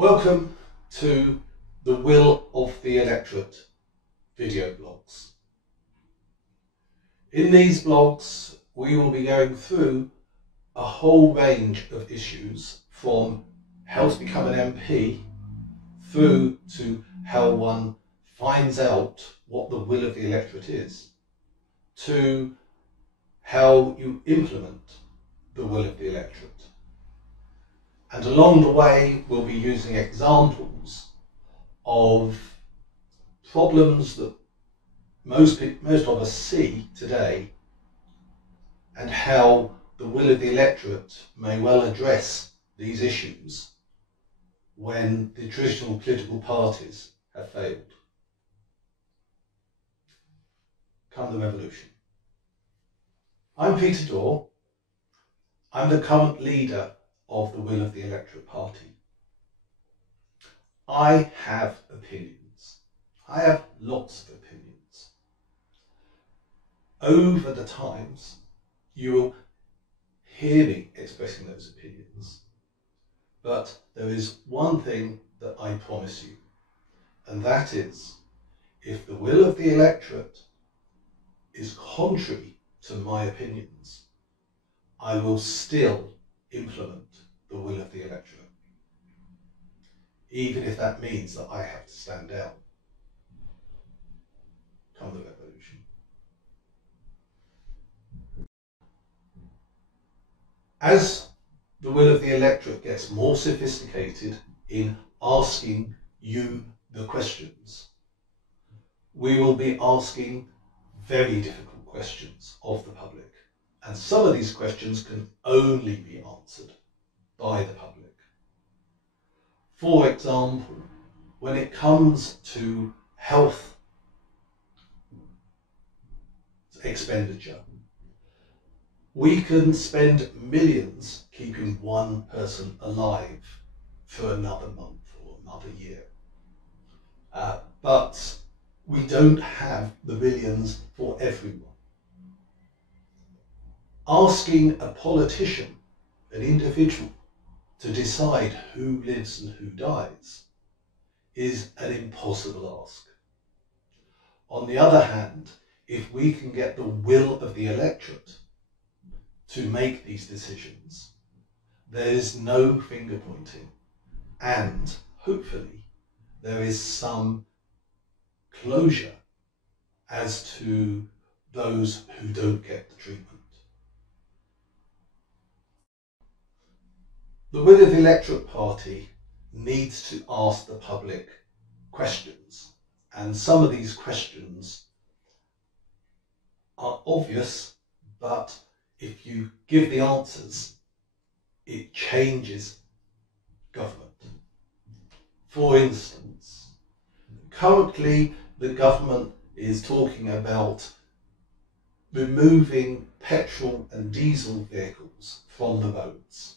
Welcome to the Will of the Electorate video blogs. In these blogs we will be going through a whole range of issues, from how to become an MP through to how one finds out what the will of the electorate is, to how you implement the will of the electorate. And along the way we'll be using examples of problems that most of us see today, and how the will of the electorate may well address these issues when the traditional political parties have failed. Come the revolution. I'm Peter Dawe. I'm the current leader of the Will of the Electorate Party. I have opinions. I have lots of opinions. Over the times, you will hear me expressing those opinions. But there is one thing that I promise you, and that is, if the will of the electorate is contrary to my opinions, I will still implement the will of the electorate, even if that means that I have to stand down. Come the revolution. As the will of the electorate gets more sophisticated in asking you the questions, we will be asking very difficult questions of the public. And some of these questions can only be answered by the public. For example, when it comes to health expenditure, we can spend millions keeping one person alive for another month or another year. But we don't have the billions for everyone. Asking a politician, an individual, to decide who lives and who dies is an impossible ask. On the other hand, if we can get the will of the electorate to make these decisions, there is no finger pointing, and hopefully there is some closure as to those who don't get the treatment. The Will of the Electorate Party needs to ask the public questions, and some of these questions are obvious, but if you give the answers, it changes government. For instance, currently the government is talking about removing petrol and diesel vehicles from the roads.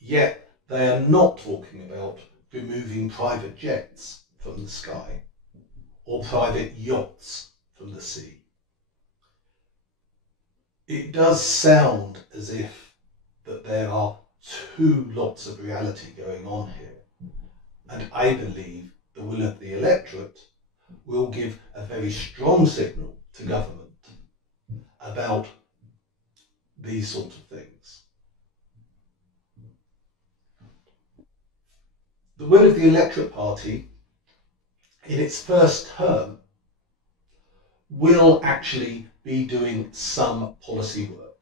Yet they are not talking about removing private jets from the sky or private yachts from the sea. It does sound as if that there are two lots of reality going on here, and I believe the will of the electorate will give a very strong signal to government about these sorts of things. The Will of the Electorate Party, in its first term, will actually be doing some policy work.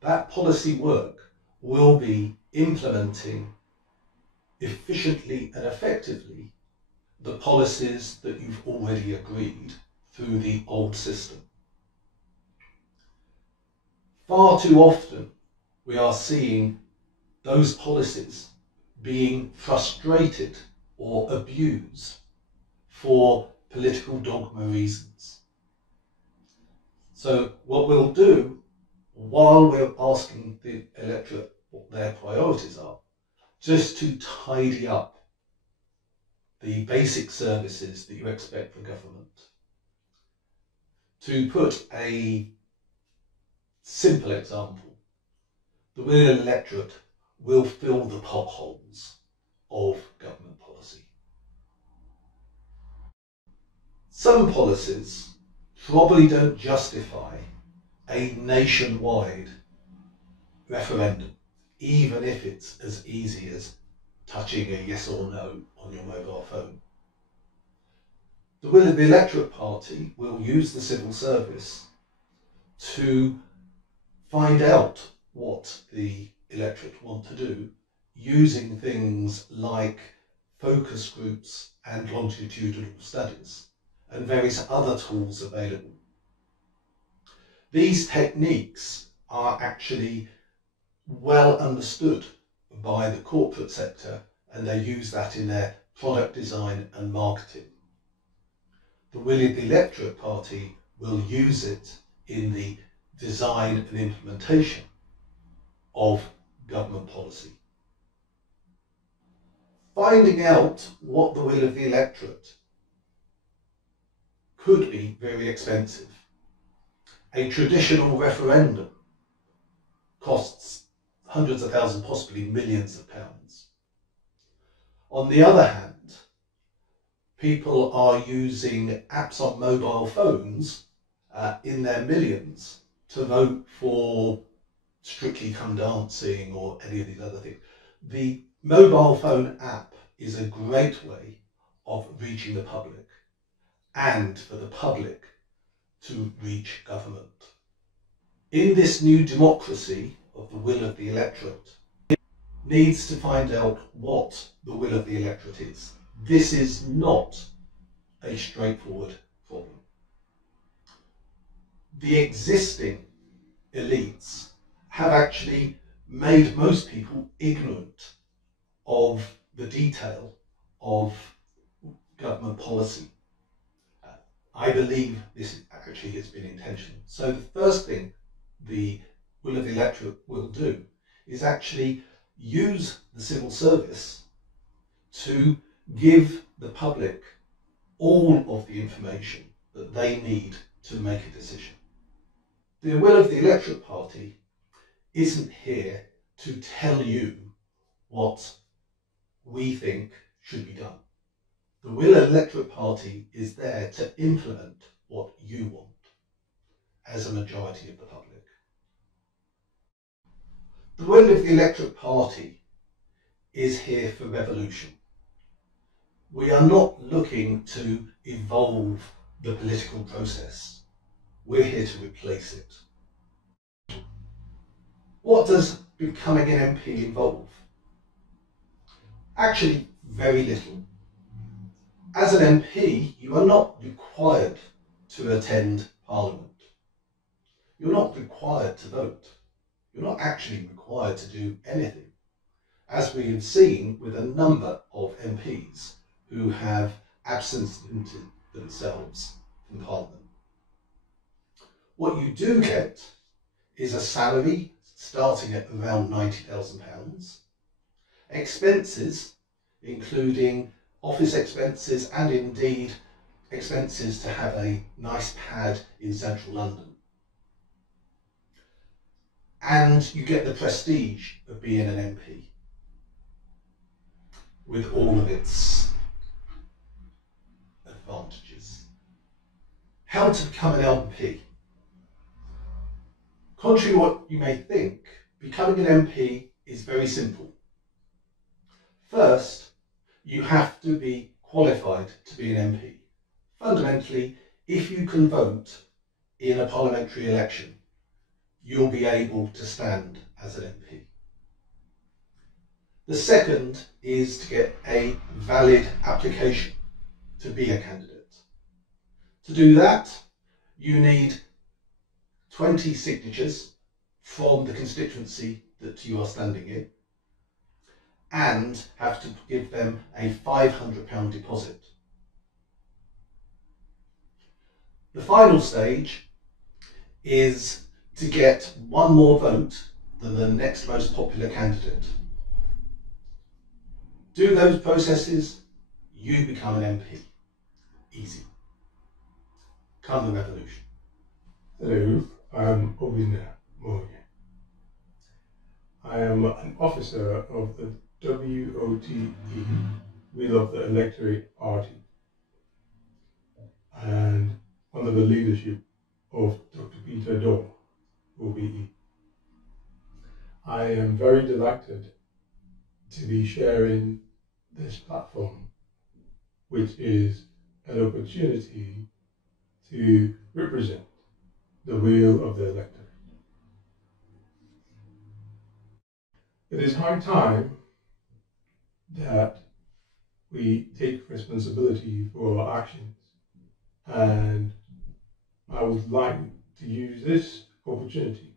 That policy work will be implementing efficiently and effectively the policies that you've already agreed through the old system. Far too often we are seeing those policies being frustrated or abused for political dogma reasons. So what we'll do, while we're asking the electorate what their priorities are, just to tidy up the basic services that you expect from government. To put a simple example, the Will of the Electorate will fill the potholes of government policy. Some policies probably don't justify a nationwide referendum, even if it's as easy as touching a yes or no on your mobile phone. The Will of the Electorate Party will use the civil service to find out what the electorate want to do, using things like focus groups and longitudinal studies and various other tools available. These techniques are actually well understood by the corporate sector, and they use that in their product design and marketing. The Will of the Electorate Party will use it in the design and implementation of government policy. Finding out what the will of the electorate could be very expensive. A traditional referendum costs hundreds of thousands, possibly millions of pounds. On the other hand, people are using apps on mobile phones in their millions to vote for Strictly Come Dancing or any of these other things. The mobile phone app is a great way of reaching the public and for the public to reach government. In this new democracy of the will of the electorate, it needs to find out what the will of the electorate is. This is not a straightforward problem. The existing elites have actually made most people ignorant of the detail of government policy. I believe this actually has been intentional. So the first thing the Will of the Electorate will do is actually use the civil service to give the public all of the information that they need to make a decision. The Will of the Electorate Party isn't here to tell you what we think should be done. The Will of the Electorate Party is there to implement what you want as a majority of the public. The Will of the Electorate Party is here for revolution. We are not looking to evolve the political process. We're here to replace it. What does becoming an MP involve? Actually, very little. As an MP, you are not required to attend Parliament. You're not required to vote. You're not actually required to do anything, as we have seen with a number of MPs who have absented themselves from Parliament. What you do get is a salary starting at around £90,000, expenses including office expenses and indeed expenses to have a nice pad in central London. And you get the prestige of being an MP with all of its advantages. How to become an MP? Contrary to what you may think, becoming an MP is very simple. First, you have to be qualified to be an MP. Fundamentally, if you can vote in a parliamentary election, you'll be able to stand as an MP. The second is to get a valid application to be a candidate. To do that, you need 20 signatures from the constituency that you are standing in and have to give them a £500 deposit. The final stage is to get one more vote than the next most popular candidate. Do those processes, you become an MP. Easy. Come the revolution. Hello, I'm Obina Moye. I am an officer of the WOTE, Will of the Electorate Party, and under the leadership of Dr. Peter Dawe, OBE. I am very delighted to be sharing this platform, which is an opportunity to represent the will of the electorate. It is high time that we take responsibility for our actions, and I would like to use this opportunity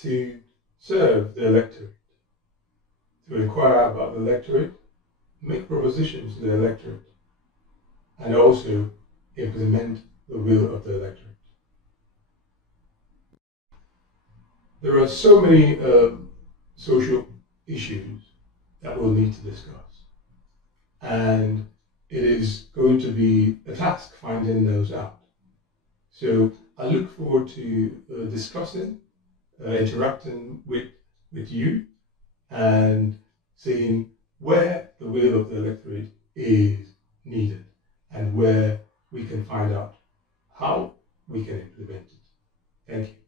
to serve the electorate, to inquire about the electorate, make propositions to the electorate, and also implement the will of the electorate. There are so many social issues that we'll need to discuss, and it is going to be a task finding those out. So I look forward to discussing, interacting with you, and seeing where the will of the electorate is needed and where we can find out how we can implement it. Thank you.